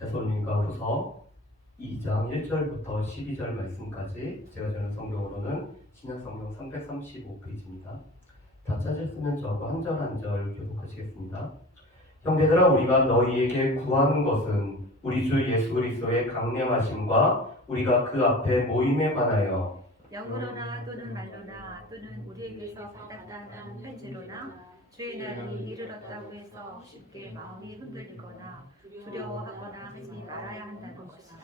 데살로니가후서 2장 1절부터 12절 말씀까지 제가 전한 성경으로는 신약성경 335페이지입니다. 다 찾았으면 저하고 한 절 한 절 교독하시겠습니다. 형제들아, 우리가 너희에게 구하는 것은 우리 주 예수 그리스도의 강림하심과 우리가 그 앞에 모임에 관하여 영으로나 또는 말로나 또는 우리에게서 받았다는 편지로나 주의 날이 이르렀다고 해서 쉽게 마음이 흔들리거나 두려워하거나 하지 말아야 한다는 것이다.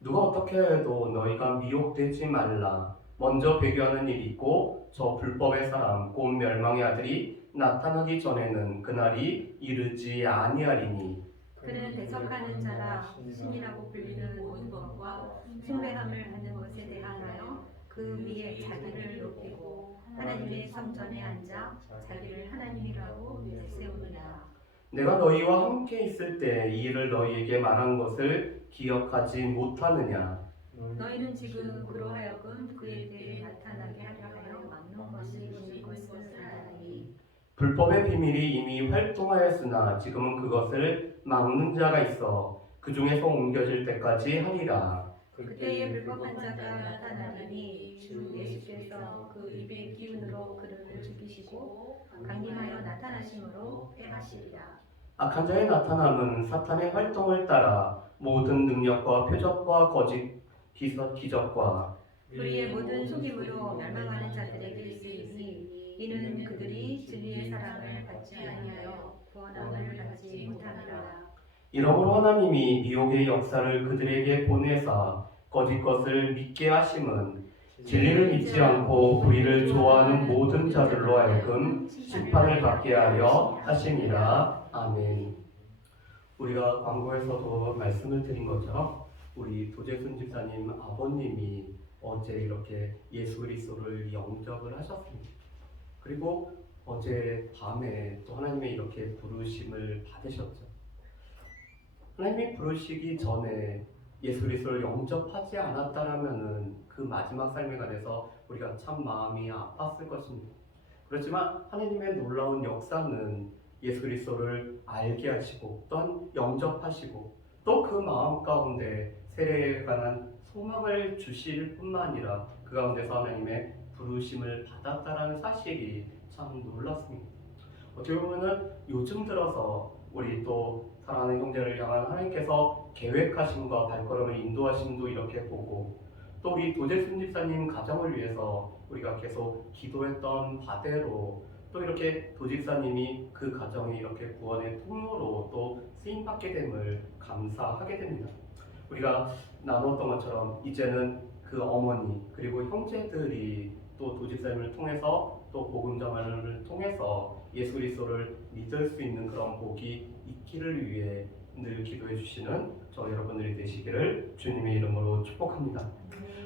누가 어떻게 해도 너희가 미혹되지 말라. 먼저 배교하는 일이 있고 저 불법의 사람 곧 멸망의 아들이 나타나기 전에는 그날이 이르지 아니하리니 그는 대적하는 자라 신이라고 불리는 모든 것과 숭배함을 받는 것에 대하여 그 위에 자기를 높이고 하나님의 성전에 앉아 자기를 하나님이라고 내세우느니라. 내가 너희와 함께 있을 때 이 일을 너희에게 말한 것을 기억하지 못하느냐. 너희는 지금 그로하여금 그에 대해 나타나게 하려 하여 막는 것이 있는 것을 아나니 불법의 비밀이 이미 활동하였으나 지금은 그것을 막는 자가 있어 그 중에서 옮겨질 때까지 하리라. 그때에 불법한 자가 나타나리니 주 예수께서 그 입의 기운으로 그를 죽이시고 강림하여 나타나심으로 패하시리라. 악한 자의 나타남은 사탄의 활동을 따라 모든 능력과 표적과 거짓 기적과 우리의 모든 속임으로 멸망하는 자들에게 있으니 이는 그들이 진리의 사랑을 받지 아니하여 구원함을 받지 못함이라. 이러므로 하나님이 미혹의 역사를 그들에게 보내사 거짓 것을 믿게 하심은 진리를 믿지 않고 우리를 좋아하는 모든 자들로 하여금 심판을 받게 하려 하심이라. 아멘. 우리가 광고에서도 말씀을 드린 것처럼 우리 도재순 집사님 아버님이 어제 이렇게 예수 그리스도를 영접을 하셨습니다. 그리고 어제 밤에 또 하나님의 이렇게 부르심을 받으셨죠. 하나님이 부르시기 전에 예수 그리스도를 영접하지 않았다라면은 그 마지막 삶에 관해서 우리가 참 마음이 아팠을 것입니다. 그렇지만 하나님의 놀라운 역사는 예수 그리스도를 알게 하시고 또한 영접하시고 또 그 마음 가운데 세례에 관한 소망을 주실 뿐만 아니라 그 가운데서 하나님의 부르심을 받았다라는 사실이 참 놀랐습니다. 어떻게 보면은 요즘 들어서 우리 또 사랑하는 형제를 향한 하나님께서 계획하심과 발걸음을 인도하심도 이렇게 보고 또 우리 도재순 집사님 가정을 위해서 우리가 계속 기도했던 바대로 또 이렇게 도집사님이 그 가정이 이렇게 구원의 통로로 또 쓰임받게 됨을 감사하게 됩니다. 우리가 나눴던 것처럼 이제는 그 어머니 그리고 형제들이 또 도집사님을 통해서 또 복음 전환을 통해서 예수 그리스도를 믿을 수 있는 그런 복이 있기를 위해 늘 기도해 주시는 저 여러분들이 되시기를 주님의 이름으로 축복합니다.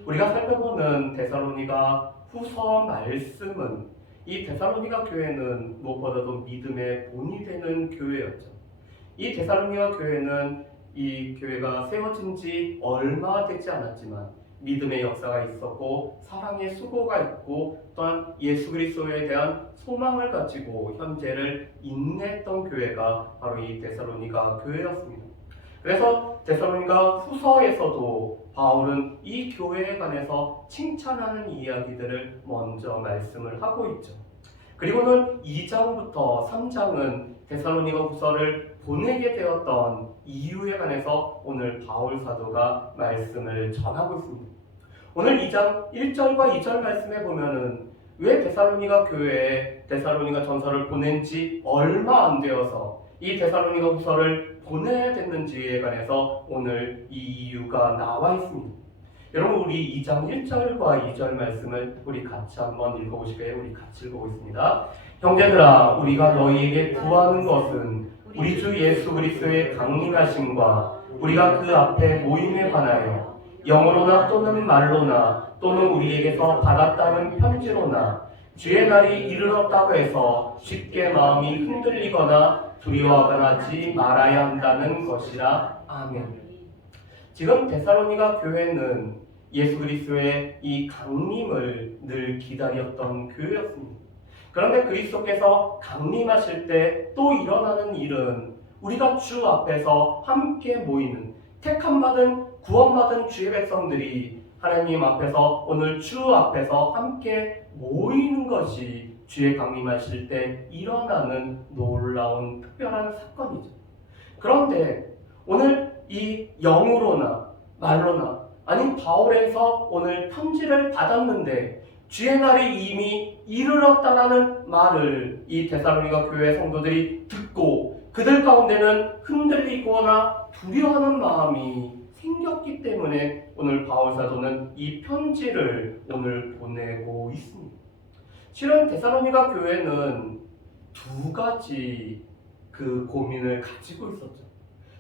우리가 살펴보는 데살로니가 후서 말씀은 이 데살로니가 교회는 무엇보다도 믿음의 본이 되는 교회였죠. 이 데살로니가 교회는 이 교회가 세워진 지 얼마 되지 않았지만 믿음의 역사가 있었고 사랑의 수고가 있고 또한 예수 그리스도에 대한 소망을 가지고 현재를 인내했던 교회가 바로 이 데살로니가 교회였습니다. 그래서 데살로니가 후서에서도 바울은 이 교회에 관해서 칭찬하는 이야기들을 먼저 말씀을 하고 있죠. 그리고는 2장부터 3장은 데살로니가 후서를 보내게 되었던 이유에 관해서 오늘 바울 사도가 말씀을 전하고 있습니다. 오늘 2장 1절과 2절 말씀에 보면은 왜 데살로니가 교회에 데살로니가 전서를 보낸 지 얼마 안 되어서 이 데살로니가 후서를 보내야 됐는지에 관해서 오늘 이 이유가 나와 있습니다. 여러분, 우리 2장 1절과 2절 말씀을 우리 같이 한번 읽어보실까요? 우리 같이 읽어보겠습니다. 형제들아, 우리가 너희에게 구하는 것은 우리 주 예수 그리스도의 강림하심과 우리가 그 앞에 모임에 관하여 영으로나 또는 말로나 또는 우리에게서 받았다는 편지로나 주의 날이 이르렀다고 해서 쉽게 마음이 흔들리거나 두려워하거나 하지 말아야 한다는 것이라. 아멘. 지금 데살로니가 교회는 예수 그리스도의 이 강림을 늘 기다렸던 교회였습니다. 그런데 그리스도께서 강림하실 때 또 일어나는 일은 우리가 주 앞에서 함께 모이는 택함받은 구원받은 주의 백성들이 하나님 앞에서 오늘 주 앞에서 함께 모이는 것이 주의 강림하실 때 일어나는 놀라운 특별한 사건이죠. 그런데 오늘 이 영으로나 말로나 아닌 바울에서 오늘 편지를 받았는데 주의 날이 이미 이르렀다라는 말을 이 데살로니가 교회 성도들이 듣고 그들 가운데는 흔들리거나 두려워하는 마음이 생겼기 때문에 오늘 바울 사도는 이 편지를 오늘 보내고 있습니다. 실은 데살로니가 교회는 두 가지 그 고민을 가지고 있었죠.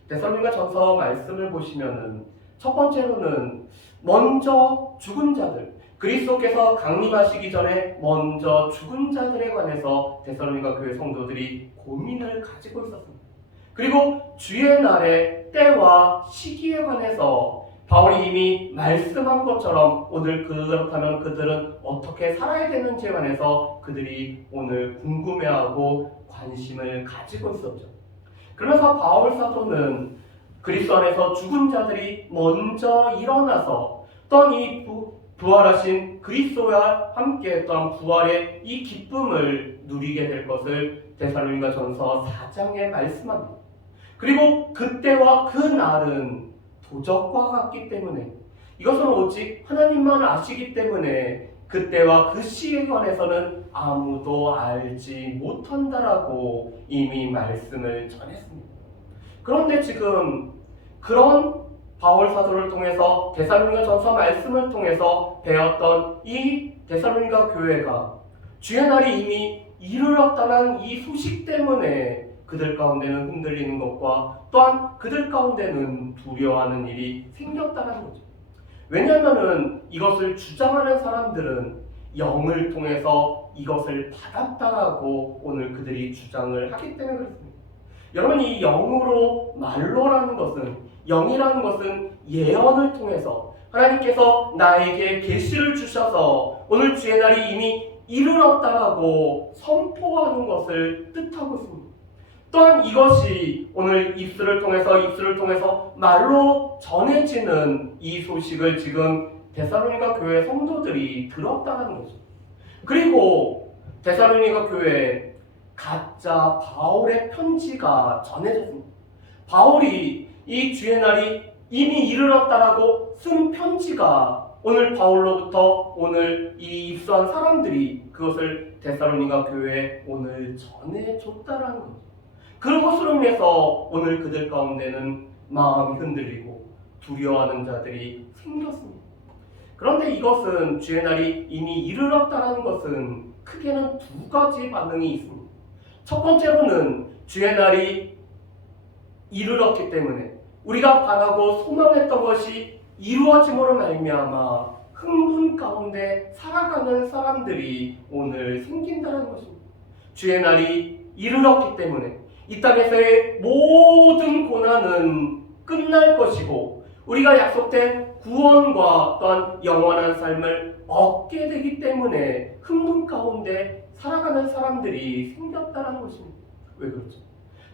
데살로니가 전서 말씀을 보시면은 첫 번째로는 먼저 죽은 자들, 그리스도께서 강림하시기 전에 먼저 죽은 자들에 관해서 데살로니가 교회 성도들이 고민을 가지고 있었습니다. 그리고 주의 날의 때와 시기에 관해서 바울이 이미 말씀한 것처럼 오늘 그렇다면 그들은 어떻게 살아야 되는지에 관해서 그들이 오늘 궁금해하고 관심을 가지고 있었죠. 그러면서 바울 사도는 그리스도 안에서 죽은 자들이 먼저 일어나서 또한 이 부활하신 그리스도와 함께 또한 부활의 이 기쁨을 누리게 될 것을 데살로니가 전서 4장에 말씀합니다. 그리고 그때와 그 날은 도적과 같기 때문에 이것은 오직 하나님만 아시기 때문에 그때와 그 시에 관해서는 아무도 알지 못한다라고 이미 말씀을 전했습니다. 그런데 지금 그런 바울 사도를 통해서 데살로니가 전서 말씀을 통해서 배웠던 이 데살로니가 교회가 주의 날이 이미 이르렀다는 이 소식 때문에 그들 가운데는 흔들리는 것과 또한 그들 가운데는 두려워하는 일이 생겼다는 거죠. 왜냐하면 이것을 주장하는 사람들은 영을 통해서 이것을 받았다라고 오늘 그들이 주장을 하기 때문에 그렇습니다. 여러분, 이 영으로 말로라는 것은, 영이라는 것은 예언을 통해서 하나님께서 나에게 계시를 주셔서 오늘 주의 날이 이미 이르렀다라고 선포하는 것을 뜻하고 있습니다. 또한 이것이 오늘 입술을 통해서 말로 전해지는 이 소식을 지금 데살로니가 교회 성도들이 들었다는 거죠. 그리고 데살로니가 교회에 가짜 바울의 편지가 전해졌습니다. 바울이 이 주의 날이 이미 이르렀다라고 쓴 편지가 오늘 바울로부터 오늘 이 입수한 사람들이 그것을 데살로니가 교회에 오늘 전해줬다라는 거죠. 그것으로 인해서 오늘 그들 가운데는 마음이 흔들리고 두려워하는 자들이 생겼습니다. 그런데 이것은 주의 날이 이미 이르렀다는 것은 크게는 두 가지 반응이 있습니다. 첫 번째로는 주의 날이 이르렀기 때문에 우리가 바라고 소망했던 것이 이루어짐으로 말미암아 흥분 가운데 살아가는 사람들이 오늘 생긴다는 것입니다. 주의 날이 이르렀기 때문에 이 땅에서의 모든 고난은 끝날 것이고 우리가 약속된 구원과 또한 영원한 삶을 얻게 되기 때문에 흥분 가운데 살아가는 사람들이 생겼다는 것입니다. 왜 그렇죠?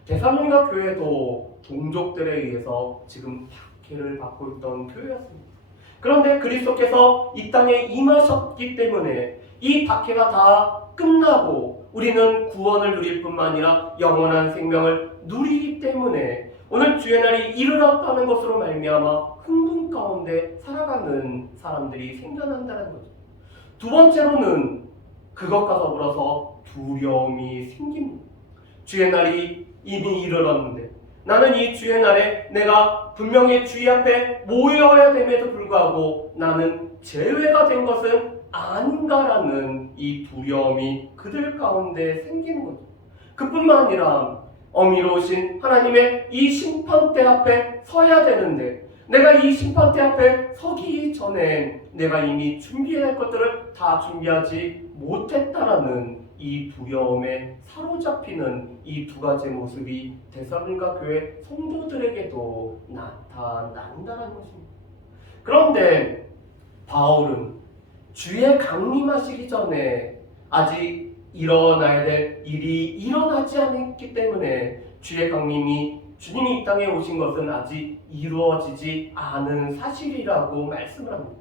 데살로니가 교회도 동족들에 의해서 지금 박해를 받고 있던 교회였습니다. 그런데 그리스도께서 이 땅에 임하셨기 때문에 이 박해가 다 끝나고 우리는 구원을 누릴 뿐만 아니라 영원한 생명을 누리기 때문에 오늘 주의 날이 이르렀다는 것으로 말미암아 흥분 가운데 살아가는 사람들이 생겨난다는 거죠. 두 번째로는 그것과 더불어서 두려움이 생깁니다. 주의 날이 이미 이르렀는데 나는 이 주의 날에 내가 분명히 주의 앞에 모여야 됨에도 불구하고 나는 제외가 된 것은 아닌가라는 이 두려움이 그들 가운데 생기는 거죠. 그뿐만 아니라 어미로우신 하나님의 이 심판대 앞에 서야 되는데 내가 이 심판대 앞에 서기 전에 내가 이미 준비해야 할 것들을 다 준비하지 못했다라는 이 두려움에 사로잡히는 이 두 가지 모습이 데살로니가 교회 성도들에게도 나타난다는 것입니다. 그런데 바울은 주의 강림하시기 전에 아직 일어나야 될 일이 일어나지 않았기 때문에 주의 강림이 주님이 이 땅에 오신 것은 아직 이루어지지 않은 사실이라고 말씀을 합니다.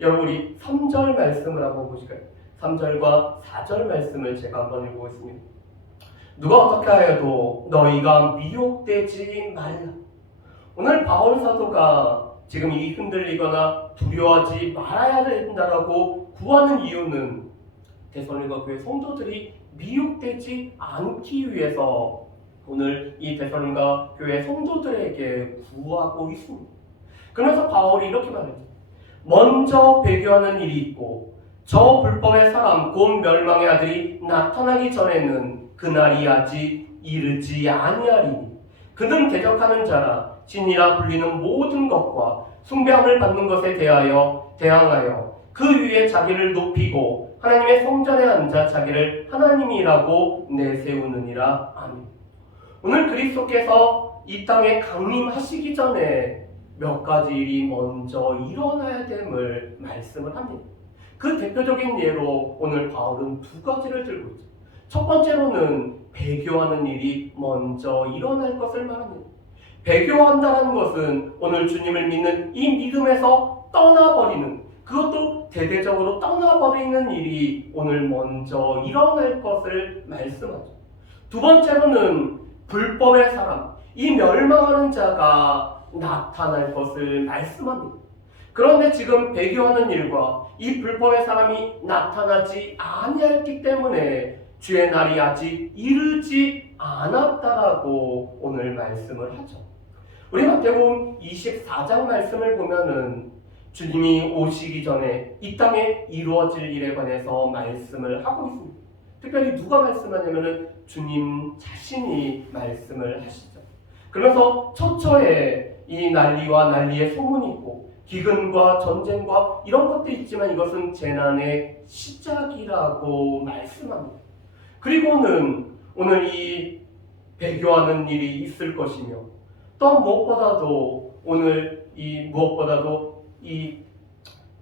여러분 우리 3절 말씀을 한번 보실까요? 3절과 4절 말씀을 제가 한번 읽어보겠습니다. 누가 어떻게 하여도 너희가 미혹되지 말라. 오늘 바울 사도가 지금 이 흔들리거나 두려워하지 말아야 된다라고 구하는 이유는 데살로니가 교회 성도들이 미혹되지 않기 위해서 오늘 이 데살로니가 교회 성도들에게 구하고 있습니다. 그러면서 바울이 이렇게 말했죠. 먼저 배교하는 일이 있고 저 불법의 사람 곧 멸망의 아들이 나타나기 전에는 그날이 아직 이르지 아니하리니 그는 대적하는 자라 신이라 불리는 모든 것과 숭배함을 받는 것에 대항하여 그 위에 자기를 높이고 하나님의 성전에 앉아 자기를 하나님이라고 내세우느니라. 아멘. 오늘 그리스도께서 이 땅에 강림하시기 전에 몇 가지 일이 먼저 일어나야 됨을 말씀을 합니다. 그 대표적인 예로 오늘 바울은 두 가지를 들고 있죠. 첫 번째로는 배교하는 일이 먼저 일어날 것을 말합니다. 배교한다는 것은 오늘 주님을 믿는 이 믿음에서 떠나버리는, 그것도 대대적으로 떠나버리는 일이 오늘 먼저 일어날 것을 말씀하죠. 두 번째로는 불법의 사람, 이 멸망하는 자가 나타날 것을 말씀합니다. 그런데 지금 배교하는 일과 이 불법의 사람이 나타나지 아니했기 때문에 주의 날이 아직 이르지 않았다라고 오늘 말씀을 하죠. 우리 마태복음 24장 말씀을 보면은 주님이 오시기 전에 이 땅에 이루어질 일에 관해서 말씀을 하고 있습니다. 특별히 누가 말씀하냐면은 주님 자신이 말씀을 하시죠. 그러면서 처처에 이 난리와 난리의 소문이 있고 기근과 전쟁과 이런 것도 있지만 이것은 재난의 시작이라고 말씀합니다. 그리고는 오늘 이 배교하는 일이 있을 것이며 또 무엇보다도 이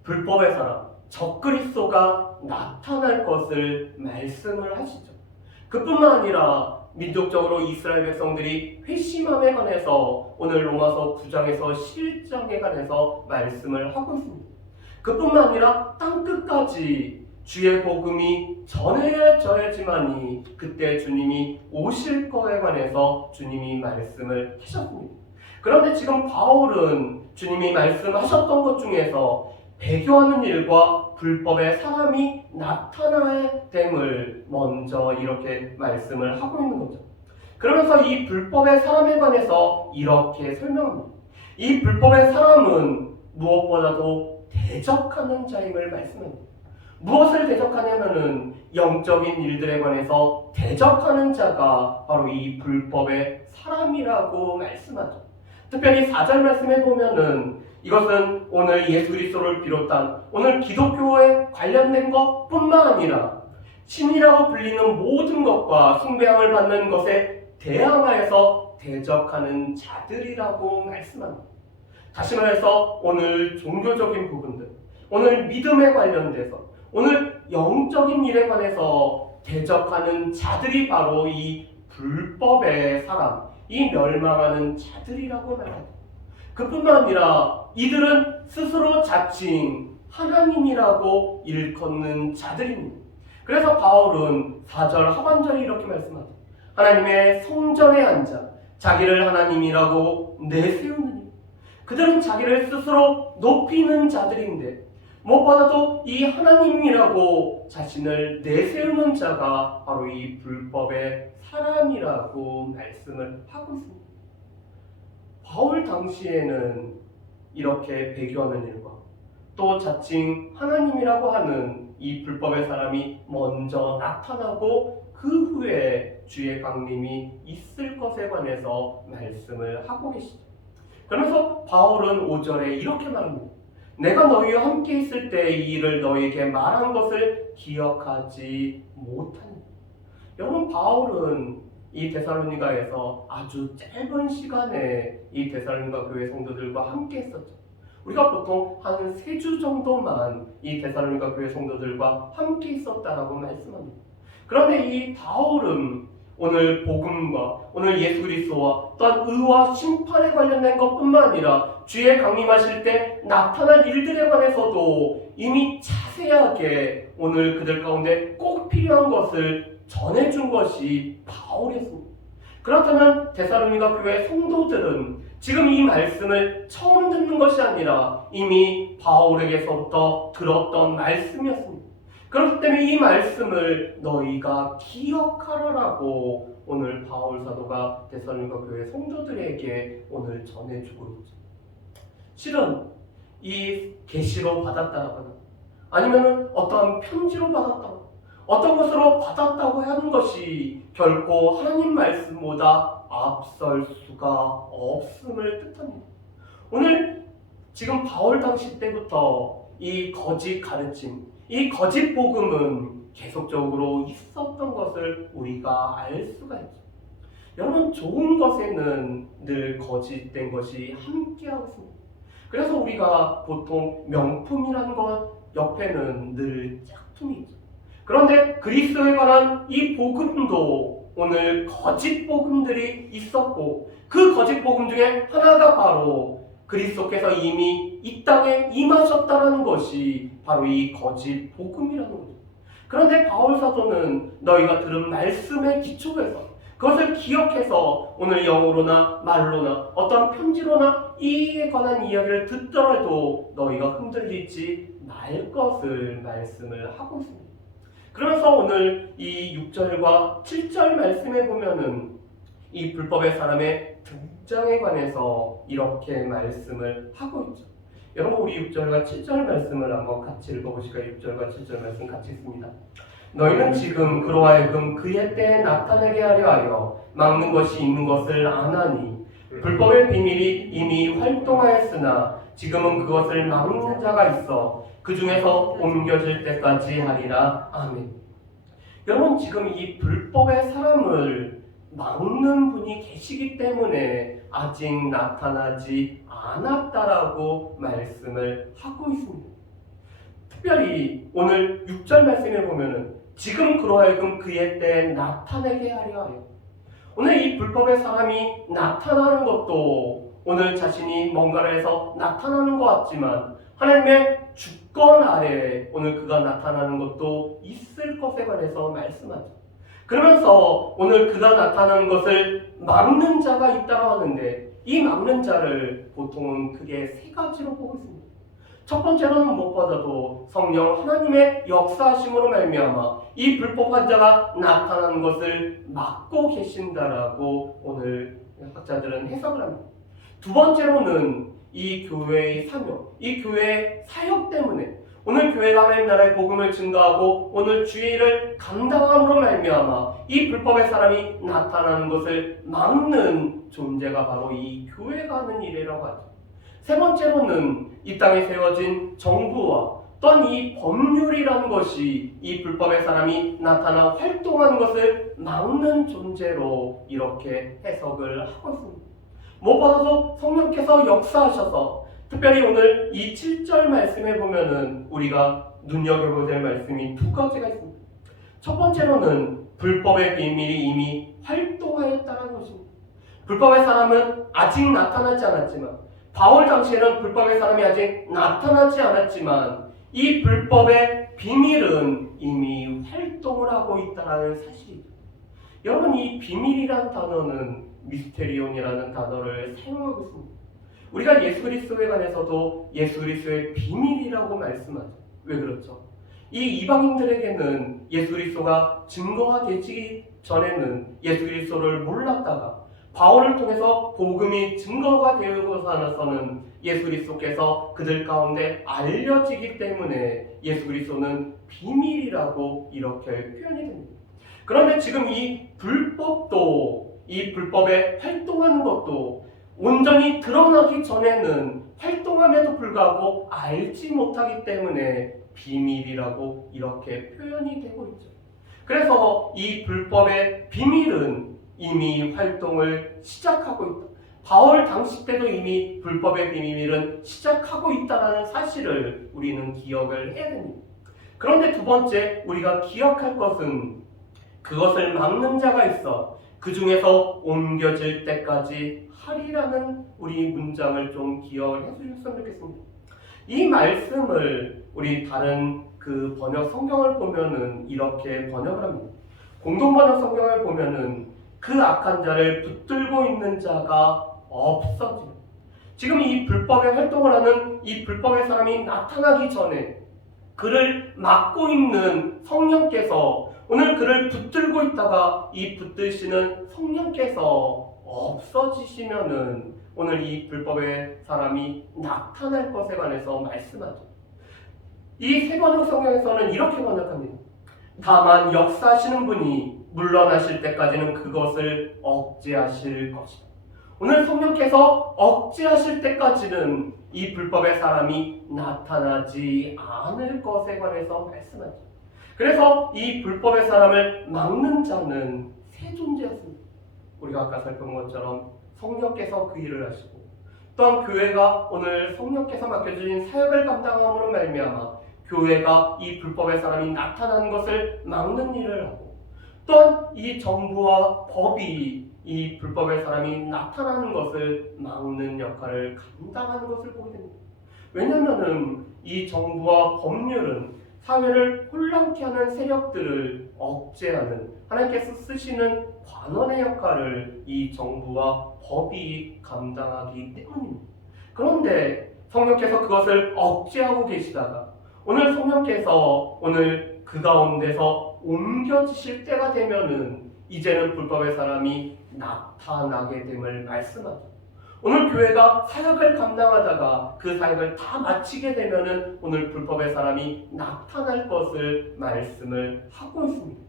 불법의 사람 적그리스도가 나타날 것을 말씀을 하시죠. 그뿐만 아니라 민족적으로 이스라엘 백성들이 회심함에 관해서 오늘 로마서 9장에서 11장에 관해서 말씀을 하고 있습니다. 그뿐만 아니라 땅끝까지 주의 복음이 전해져야지만이 그때 주님이 오실 거에 관해서 주님이 말씀을 하셨습니다. 그런데 지금 바울은 주님이 말씀하셨던 것 중에서 배교하는 일과 불법의 사람이 나타나야 됨을 먼저 이렇게 말씀을 하고 있는 거죠. 그러면서 이 불법의 사람에 관해서 이렇게 설명합니다. 이 불법의 사람은 무엇보다도 대적하는 자임을 말씀합니다. 무엇을 대적하냐면은 영적인 일들에 관해서 대적하는 자가 바로 이 불법의 사람이라고 말씀하죠. 특별히 4절 말씀에 보면은 이것은 오늘 예수 그리스도를 비롯한 오늘 기독교에 관련된 것뿐만 아니라 신이라고 불리는 모든 것과 숭배함을 받는 것에 대항하여서 대적하는 자들이라고 말씀합니다. 다시 말해서 오늘 종교적인 부분들, 오늘 믿음에 관련돼서 오늘 영적인 일에 관해서 대적하는 자들이 바로 이 불법의 사람, 이 멸망하는 자들이라고 말합니다. 그뿐만 아니라 이들은 스스로 자칭 하나님이라고 일컫는 자들입니다. 그래서 바울은 4절 하반절에 이렇게 말씀하죠. 하나님의 성전에 앉아 자기를 하나님이라고 내세우느니. 그들은 자기를 스스로 높이는 자들인데 무엇보다도 이 하나님이라고 자신을 내세우는 자가 바로 이 불법의 사람이라고 말씀을 하고 있습니다. 바울 당시에는 이렇게 배교하는 일과 또 자칭 하나님이라고 하는 이 불법의 사람이 먼저 나타나고 그 후에 주의 강림이 있을 것에 관해서 말씀을 하고 계시죠. 그러면서 바울은 5절에 이렇게 말합니다. 내가 너희와 함께 있을 때 이 일을 너희에게 말한 것을 기억하지 못하니. 여러분 바울은 이 데살로니가에서 아주 짧은 시간에 이 데살로니가 교회 성도들과 함께 했었죠. 우리가 보통 한 3주 정도만 이 데살로니가 교회 성도들과 함께 있었다라고 말씀합니다. 그런데 이 바울은 오늘 복음과 오늘 예수 그리스도와 또한 의와 심판에 관련된 것뿐만 아니라 주의 강림하실 때 나타날 일들에 관해서도 이미 자세하게 오늘 그들 가운데 꼭 필요한 것을 전해준 것이 바울이었습니다. 그렇다면 데살로니가 교회 성도들은 지금 이 말씀을 처음 듣는 것이 아니라 이미 바울에게서부터 들었던 말씀이었습니다. 그렇기 때문에 이 말씀을 너희가 기억하라라고 오늘 바울 사도가 데살로니가 교회 성도들에게 오늘 전해주고 있죠. 실은 이 계시로 받았다거나 아니면 어떠한 편지로 받았다거나 어떤 것으로 받았다고 하는 것이 결코 하나님 말씀보다 앞설 수가 없음을 뜻합니다. 오늘 지금 바울 당시 때부터 이 거짓 가르침, 이 거짓 복음은 계속적으로 있었던 것을 우리가 알 수가 있죠. 여러분, 좋은 것에는 늘 거짓된 것이 함께하고 있습니다. 그래서 우리가 보통 명품이라는 것 옆에는 늘 짝퉁이 있죠. 그런데 그리스도에 관한 이 복음도 오늘 거짓 복음들이 있었고, 그 거짓 복음 중에 하나가 바로 그리스도께서 이미 이 땅에 임하셨다는 것이 바로 이 거짓 복음이라는 거죠. 그런데 바울 사도는 너희가 들은 말씀의 기초에서 그것을 기억해서 오늘 영어로나 말로나 어떤 편지로나 이에 관한 이야기를 듣더라도 너희가 흔들리지 말 것을 말씀을 하고 있습니다. 그래서 오늘 이 6절과 7절 말씀에 보면은 이 불법의 사람의 등장에 관해서 이렇게 말씀을 하고 있죠. 여러분, 우리 6절과 7절 말씀을 한번 같이 읽어보실까요? 6절과 7절 말씀 같이 읽습니다. 너희는 지금 그로 하여금 그의 때에 나타내게 하려 하여 막는 것이 있는 것을 아나니 불법의 비밀이 이미 활동하였으나 지금은 그것을 막는 자가 있어 그 중에서 옮겨질 때까지 하리라. 아멘. 여러분, 지금 이 불법의 사람을 막는 분이 계시기 때문에 아직 나타나지 않았다라고 말씀을 하고 있습니다. 특별히 오늘 6절 말씀에 보면은 지금 그로 하여금 그의 때에 나타내게 하려 하여, 오늘 이 불법의 사람이 나타나는 것도 오늘 자신이 뭔가를 해서 나타나는 것 같지만 하나님의 주권 아래에 오늘 그가 나타나는 것도 있을 것에 관해서 말씀하죠. 그러면서 오늘 그가 나타나는 것을 막는 자가 있다고 하는데 이 막는 자를 보통은 크게 세 가지로 보고 있습니다. 첫 번째로는 무엇보다도 성령 하나님의 역사하심으로 말미암아 이 불법한 자가 나타나는 것을 막고 계신다라고 오늘 학자들은 해석을 합니다. 두 번째로는 이 교회의 사명, 이 교회의 사역 때문에 오늘 교회가 하나님 나라의 복음을 증거하고 오늘 주의 일을 감당함으로 말미암아 이 불법의 사람이 나타나는 것을 막는 존재가 바로 이 교회가 하는 일이라고 하죠. 세 번째로는 이 땅에 세워진 정부와 또한 이 법률이라는 것이 이 불법의 사람이 나타나 활동하는 것을 막는 존재로 이렇게 해석을 하고 있습니다. 무엇보다도 성령께서 역사하셔서 특별히 오늘 이 7절 말씀에 보면은 우리가 눈여겨보야 될 말씀이 두 가지가 있습니다. 첫 번째로는 불법의 비밀이 이미 활동하였다는 것입니다. 불법의 사람은 아직 나타나지 않았지만, 바울 당시에는 불법의 사람이 아직 나타나지 않았지만 이 불법의 비밀은 이미 활동을 하고 있다는 사실이죠. 여러분, 이 비밀이라는 단어는 미스테리온이라는 단어를 사용하고 있습니다. 우리가 예수 그리스도에 관해서도 예수 그리스도의 비밀이라고 말씀하죠. 왜 그렇죠? 이 이방인들에게는 예수 그리스도가 증거가 되기 전에는 예수 그리스도를 몰랐다가 바울을 통해서 복음이 증거가 되고 나서는 예수 그리스도께서 그들 가운데 알려지기 때문에 예수 그리스도는 비밀이라고 이렇게 표현이 됩니다. 그런데 지금 이 불법도, 이 불법에 활동하는 것도 온전히 드러나기 전에는 활동함에도 불구하고 알지 못하기 때문에 비밀이라고 이렇게 표현이 되고 있죠. 그래서 이 불법의 비밀은 이미 활동을 시작하고 있다. 바울 당시 때도 이미 불법의 비밀은 시작하고 있다는 사실을 우리는 기억을 해야 됩니다. 그런데 두 번째 우리가 기억할 것은 그것을 막는 자가 있어 그 중에서 옮겨질 때까지 하리라는 우리 문장을 좀 기억을 해주셨으면 좋겠습니다. 이 말씀을 우리 다른 그 번역 성경을 보면은 이렇게 번역을 합니다. 공동번역 성경을 보면은 그 악한 자를 붙들고 있는 자가 없어져. 지금 이 불법의 활동을 하는 이 불법의 사람이 나타나기 전에 그를 막고 있는 성령께서 오늘 그를 붙들고 있다가 이 붙드시는 성령께서 없어지시면은 오늘 이 불법의 사람이 나타날 것에 관해서 말씀하죠. 이 세 번역 성경에서는 이렇게 번역합니다. 다만 역사하시는 분이 물러나실 때까지는 그것을 억제하실 것이다. 오늘 성령께서 억제하실 때까지는 이 불법의 사람이 나타나지 않을 것에 관해서 말씀하죠. 그래서 이 불법의 사람을 막는 자는 세 존재였습니다. 우리가 아까 살펴본 것처럼 성령께서 그 일을 하시고 또한 교회가 오늘 성령께서 맡겨주신 사역을 감당함으로 말미암아 교회가 이 불법의 사람이 나타나는 것을 막는 일을 하고 또한 이 정부와 법이 이 불법의 사람이 나타나는 것을 막는 역할을 감당하는 것을 보게 됩니다. 왜냐하면 이 정부와 법률은 사회를 혼란케 하는 세력들을 억제하는 하나님께서 쓰시는 관원의 역할을 이 정부와 법이 감당하기 때문입니다. 그런데 성령께서 그것을 억제하고 계시다가 오늘 성령께서 오늘 그 가운데서 옮겨지실 때가 되면은 이제는 불법의 사람이 나타나게 됨을 말씀하죠. 오늘 교회가 사역을 감당하다가 그 사역을 다 마치게 되면은 오늘 불법의 사람이 나타날 것을 말씀을 하고 있습니다.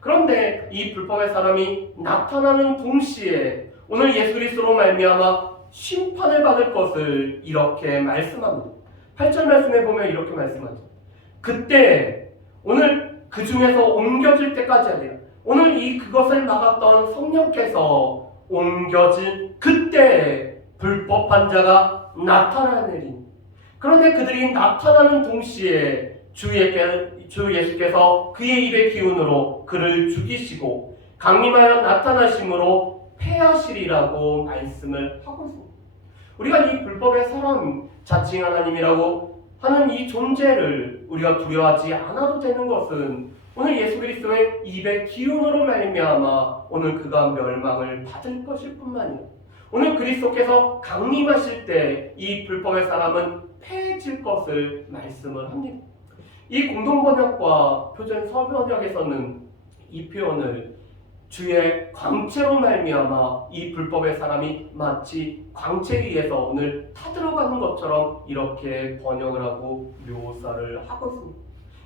그런데 이 불법의 사람이 나타나는 동시에 오늘 예수 그리스도로 말미암아 심판을 받을 것을 이렇게 말씀합니다. 8절 말씀에 보면 이렇게 말씀하죠. 그때 오늘 그 중에서 옮겨질 때까지 아니라 오늘 그것을 막았던 성령께서 옮겨진 그때 불법한 자가 나타나느니 그런데 그들이 나타나는 동시에 주 예수께서 그의 입의 기운으로 그를 죽이시고 강림하여 나타나심으로 패하시리라고 말씀을 하고 있습니다. 우리가 이 불법의 사람 자칭 하나님이라고 하는 이 존재를 우리가 두려워하지 않아도 되는 것은 오늘 예수 그리스도의 입의 기운으로 말미암아 오늘 그가 멸망을 받을 것일 뿐만 아니라 오늘 그리스도께서 강림하실 때 이 불법의 사람은 패해질 것을 말씀을 합니다. 이 공동번역과 표준 서번역에서는 이 표현을 주의 광채로 말미암아 이 불법의 사람이 마치 광채 위에서 오늘 타들어가는 것처럼 이렇게 번역을 하고 묘사를 하고 있습니다.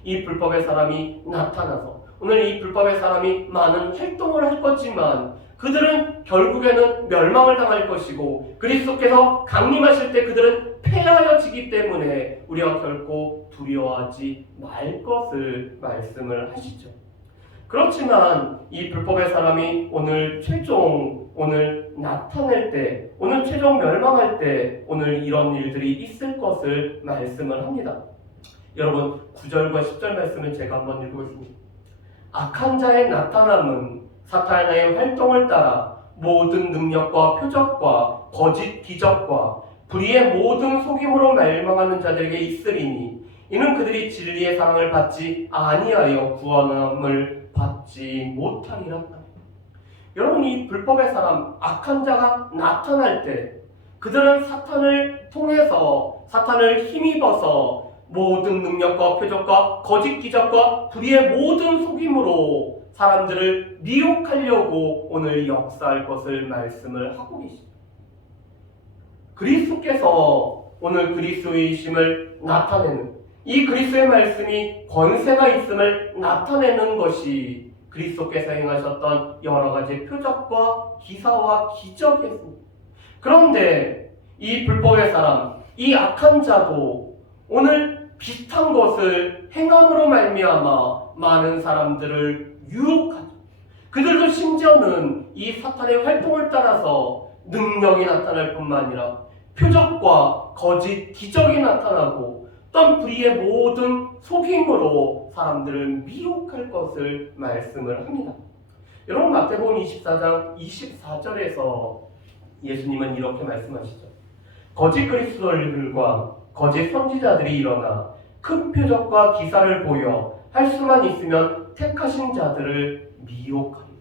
이 불법의 사람이 나타나서 오늘 이 불법의 사람이 많은 활동을 할 거지만 그들은 결국에는 멸망을 당할 것이고 그리스도께서 강림하실 때 그들은 패하여지기 때문에 우리가 결코 두려워하지 말 것을 말씀을 하시죠. 그렇지만 이 불법의 사람이 오늘 최종 나타날 때 오늘 최종 멸망할 때 오늘 이런 일들이 있을 것을 말씀을 합니다. 여러분 9절과 10절 말씀을 제가 한번 읽어보겠습니다. 악한 자의 나타남은 사탄의 활동을 따라 모든 능력과 표적과 거짓 기적과 불의의 모든 속임으로 멸망하는 자들에게 있으리니 이는 그들이 진리의 사랑을 받지 아니하여 구원함을 받지 못하리라. 여러분 이 불법의 사람 악한 자가 나타날 때 그들은 사탄을 통해서 사탄을 힘입어서 모든 능력과 표적과 거짓 기적과 불의의 모든 속임으로 사람들을 미혹하려고 오늘 역사할 것을 말씀을 하고 계십니다. 그리스도께서 오늘 그리스도의 이심을 나타내는 이 그리스도의 말씀이 권세가 있음을 나타내는 것이 그리스도께서 행하셨던 여러 가지 표적과 기사와 기적이었습니다. 그런데 이 불법의 사람, 이 악한 자도 오늘 비슷한 것을 행함으로 말미암아 많은 사람들을 유혹하죠. 그들도 심지어는 이 사탄의 활동을 따라서 능력이 나타날 뿐만 아니라 표적과 거짓 기적이 나타나고 또한 불의의 모든 속임으로 사람들을 미혹할 것을 말씀을 합니다. 여러분, 마태복음 24장 24절에서 예수님은 이렇게 말씀하시죠. 거짓 그리스도들과 거짓 선지자들이 일어나 큰 표적과 기사를 보여 할 수만 있으면 택하신 자들을 미혹하리.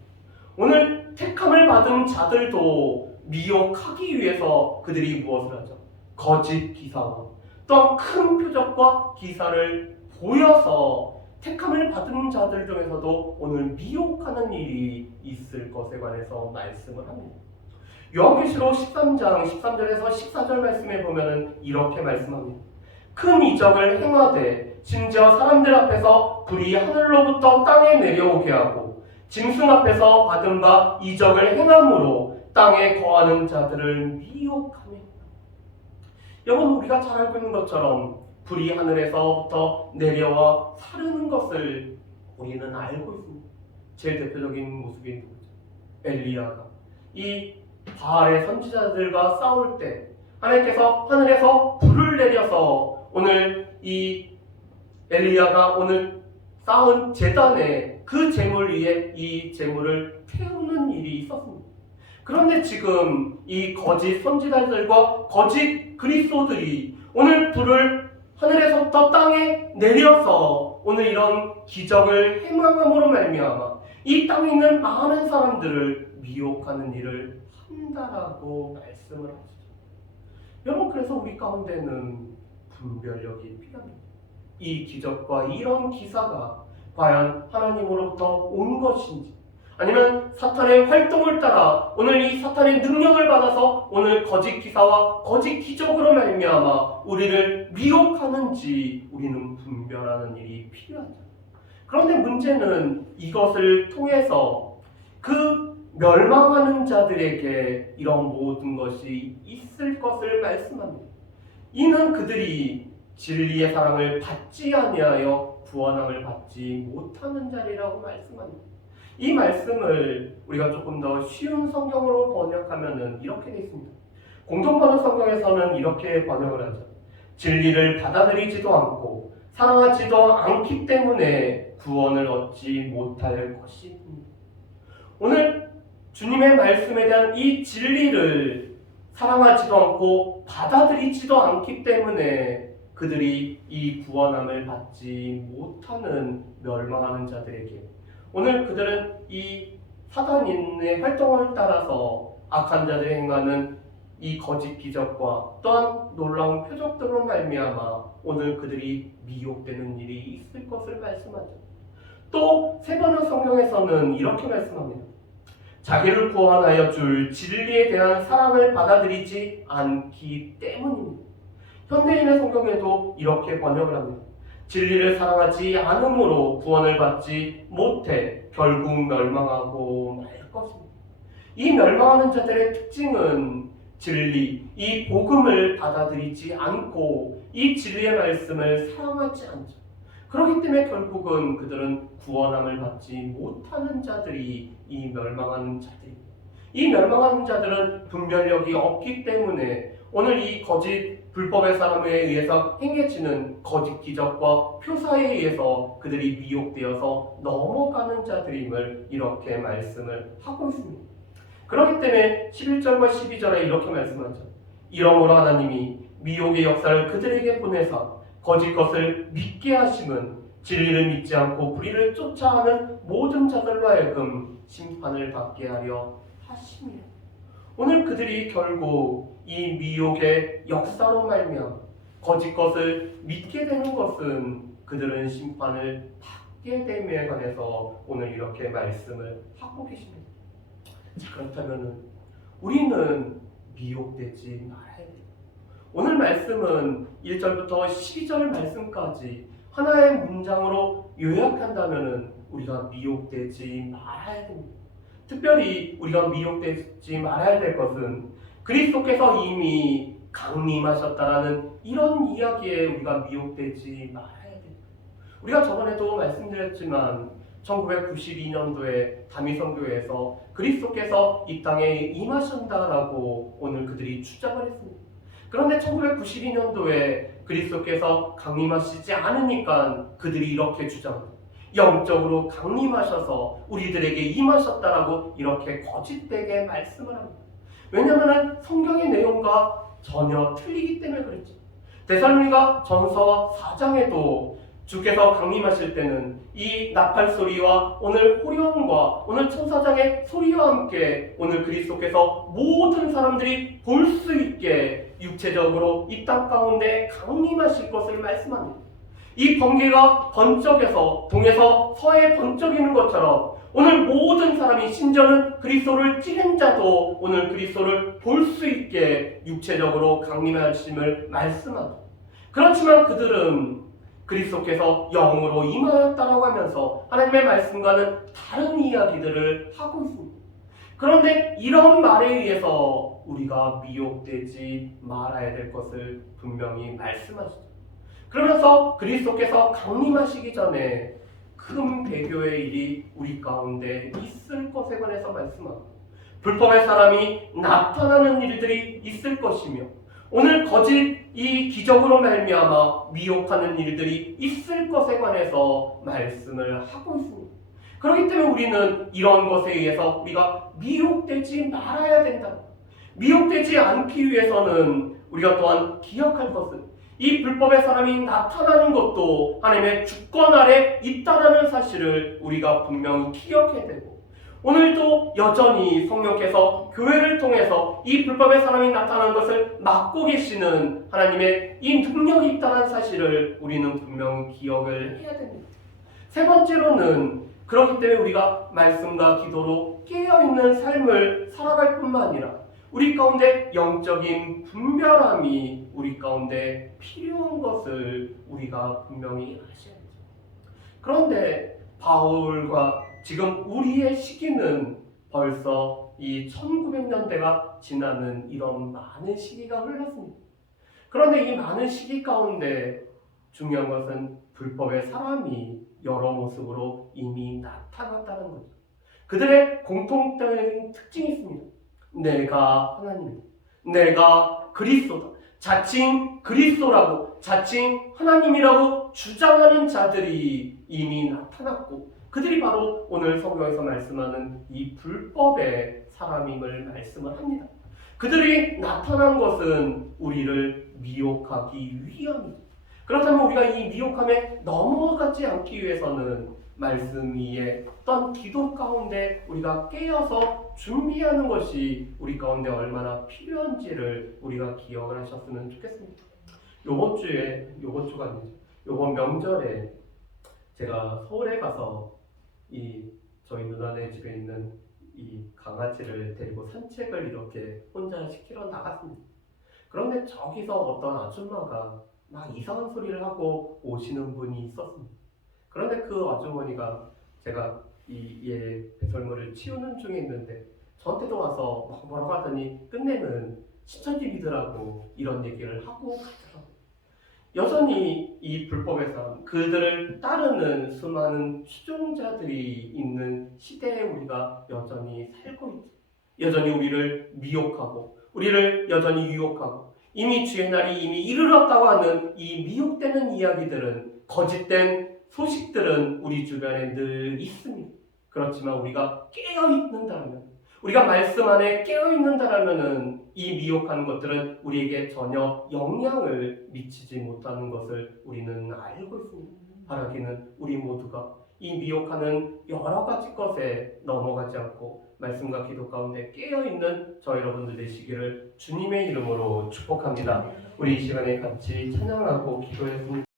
오늘 택함을 받은 자들도 미혹하기 위해서 그들이 무엇을 하죠? 거짓 기사와 또한 큰 표적과 기사를 보여서 택함을 받은 자들 중에서도 오늘 미혹하는 일이 있을 것에 관해서 말씀을 합니다. 요한계시록 13장 13절에서 14절 말씀에 보면은 이렇게 말씀합니다. 큰 이적을 행하되 심지어 사람들 앞에서 불이 하늘로부터 땅에 내려오게 하고 짐승 앞에서 받은 바 이적을 행함으로 땅에 거하는 자들을 미혹하며. 여러분, 우리가 잘 알고 있는 것처럼 불이 하늘에서부터 내려와 사르는 것을 우리는 알고 있습니다. 제일 대표적인 모습이 누구죠? 엘리야가 이 바알의 선지자들과 싸울 때 하나님께서 하늘에서 불을 내려서 오늘 이 엘리야가 오늘 쌓은 제단에 그 제물 위에 이 제물을 태우는 일이 있었습니다. 그런데 지금 이 거짓 선지자들과 거짓 그리스도들이 오늘 불을 하늘에서부터 땅에 내려서 오늘 이런 기적을 행함으로 말미암아 이 땅에 있는 많은 사람들을 미혹하는 일을 한다라고 말씀을 하시죠. 여러분, 그래서 우리 가운데는 분별력이 필요합니다. 이 기적과 이런 기사가 과연 하나님으로부터 온 것인지, 아니면 사탄의 활동을 따라 오늘 이 사탄의 능력을 받아서 오늘 거짓 기사와 거짓 기적으로 말미암아 우리를 미혹하는지 우리는 분별하는 일이 필요하죠. 그런데 문제는 이것을 통해서 그 멸망하는 자들에게 이런 모든 것이 있을 것을 말씀합니다. 이는 그들이 진리의 사랑을 받지 아니하여 구원함을 받지 못하는 자리라고 말씀합니다. 이 말씀을 우리가 조금 더 쉬운 성경으로 번역하면 이렇게 되어 있습니다. 공동번역 성경에서는 이렇게 번역을 하죠. 진리를 받아들이지도 않고 사랑하지도 않기 때문에 구원을 얻지 못할 것입니다. 오늘 주님의 말씀에 대한 이 진리를 사랑하지도 않고 받아들이지도 않기 때문에 그들이 이 구원함을 받지 못하는 멸망하는 자들에게 오늘 그들은 이 사단인의 활동을 따라서 악한 자들이 행하는 이 거짓 기적과 또한 놀라운 표적들로 말미암아 오늘 그들이 미혹되는 일이 있을 것을 말씀하죠. 또 세번역 성경에서는 이렇게 말씀합니다. 자기를 구원하여 줄 진리에 대한 사랑을 받아들이지 않기 때문입니다. 현대인의 성경에도 이렇게 번역을 합니다. 진리를 사랑하지 않음으로 구원을 받지 못해 결국 멸망하고 말 것입니다. 이 멸망하는 자들의 특징은 진리, 이 복음을 받아들이지 않고 이 진리의 말씀을 사랑하지 않죠. 그렇기 때문에 결국은 그들은 구원함을 받지 못하는 자들이 이 멸망하는 자들입니다. 이 멸망하는 자들은 분별력이 없기 때문에 오늘 이 거짓 불법의 사람에 의해서 행해지는 거짓 기적과 표사에 의해서 그들이 미혹되어서 넘어가는 자들임을 이렇게 말씀을 하고 있습니다. 그렇기 때문에 11절과 12절에 이렇게 말씀하죠. 이러므로 하나님이 미혹의 역사를 그들에게 보내사 거짓 것을 믿게 하심은 진리를 믿지 않고 불의를 쫓아하는 모든 자들로 하여금 심판을 받게 하려 하심이라. 오늘 그들이 결국 이 미혹의 역사로 말미암아 거짓 것을 믿게 되는 것은 그들은 심판을 받게 됨에 관해서 오늘 이렇게 말씀을 하고 계십니다. 자, 그렇다면 우리는 미혹되지 말아야 돼요. 오늘 말씀은 1절부터 12절 말씀까지 하나의 문장으로 요약한다면 우리가 미혹되지 말아야 됩니다. 특별히 우리가 미혹되지 말아야 될 것은 그리스도께서 이미 강림하셨다라는 이런 이야기에 우리가 미혹되지 말아야 됩니다. 우리가 저번에도 말씀드렸지만 1992년도에 다미성교회에서 그리스도께서 이 땅에 임하신다라고 오늘 그들이 주장을 했습니다. 그런데 1992년도에 그리스도께서 강림하시지 않으니까 그들이 이렇게 주장합니다. 영적으로 강림하셔서 우리들에게 임하셨다라고 이렇게 거짓되게 말씀을 합니다. 왜냐하면 성경의 내용과 전혀 틀리기 때문에 그랬죠. 데살로니가 전서 4장에도 주께서 강림하실 때는 이 나팔 소리와 오늘 호령과 오늘 천사장의 소리와 함께 오늘 그리스도께서 모든 사람들이 볼 수 있게 육체적으로 이 땅 가운데 강림하실 것을 말씀합니다. 이 번개가 번쩍여서 동에서 서에 번쩍이는 것처럼 오늘 모든 사람이 심지어는 그리스도를 찌른 자도 오늘 그리스도를 볼 수 있게 육체적으로 강림하심을 말씀합니다. 그렇지만 그들은 그리스도께서 영으로 임하였다라고 하면서 하나님의 말씀과는 다른 이야기들을 하고 있습니다. 그런데 이런 말에 의해서 우리가 미혹되지 말아야 될 것을 분명히 말씀하시죠. 그러면서 그리스도께서 강림하시기 전에 큰 배교의 일이 우리 가운데 있을 것에 관해서 말씀합니다. 불법의 사람이 나타나는 일들이 있을 것이며 오늘 거짓 이 기적으로 말미암아 미혹하는 일들이 있을 것에 관해서 말씀을 하고 있습니다. 그렇기 때문에 우리는 이런 것에 의해서 우리가 미혹되지 말아야 된다. 미혹되지 않기 위해서는 우리가 또한 기억할 것은 이 불법의 사람이 나타나는 것도 하나님의 주권 아래 있다는 사실을 우리가 분명히 기억해야 되고 오늘도 여전히 성령께서 교회를 통해서 이 불법의 사람이 나타나는 것을 막고 계시는 하나님의 이 능력이 있다는 사실을 우리는 분명히 기억을 해야 됩니다. 세 번째로는 그렇기 때문에 우리가 말씀과 기도로 깨어있는 삶을 살아갈 뿐만 아니라 우리 가운데 영적인 분별함이 우리 가운데 필요한 것을 우리가 분명히 아셔야 되죠. 그런데 바울과 지금 우리의 시기는 벌써 이 1900년대가 지나는 이런 많은 시기가 흘렀습니다. 그런데 이 많은 시기 가운데 중요한 것은 불법의 사람이 여러 모습으로 이미 나타났다는 거죠. 그들의 공통적인 특징이 있습니다. 내가 하나님이다. 내가 그리스도다. 자칭 그리스도라고 자칭 하나님이라고 주장하는 자들이 이미 나타났고 그들이 바로 오늘 성경에서 말씀하는 이 불법의 사람임을 말씀을 합니다. 그들이 나타난 것은 우리를 미혹하기 위함이죠. 그렇다면 우리가 이 미혹함에 넘어가지 않기 위해서는 말씀 위에 어떤 기도 가운데 우리가 깨어서 준비하는 것이 우리 가운데 얼마나 필요한지를 우리가 기억을 하셨으면 좋겠습니다. 요번 주가 아니죠. 요번 명절에 제가 서울에 가서 저희 누나네 집에 있는 이 강아지를 데리고 산책을 이렇게 혼자 시키러 나갔습니다. 그런데 저기서 어떤 아줌마가 막 이상한 소리를 하고 오시는 분이 있었습니다. 그런데 그 아주머니가 제가 얘 배설물을 치우는 중에 있는데 저한테도 와서 막 뭐라고 하더니 끝내는 신천지미더라고 이런 얘기를 하고 가더라고요. 여전히 이 불법의 사람, 그들을 따르는 수많은 추종자들이 있는 시대에 우리가 여전히 살고 있죠. 여전히 우리를 미혹하고 우리를 여전히 유혹하고 이미 주의 날이 이미 이르렀다고 하는 이 미혹되는 이야기들은 거짓된 소식들은 우리 주변에 늘 있습니다. 그렇지만 우리가 깨어있는다면 우리가 말씀 안에 깨어있는다면 이 미혹하는 것들은 우리에게 전혀 영향을 미치지 못하는 것을 우리는 알고 있습니다. 바라기는 우리 모두가 이 미혹하는 여러 가지 것에 넘어가지 않고 말씀과 기도 가운데 깨어있는 저 여러분들 되시기를 주님의 이름으로 축복합니다. 우리 이 시간에 같이 찬양하고 기도했습니다.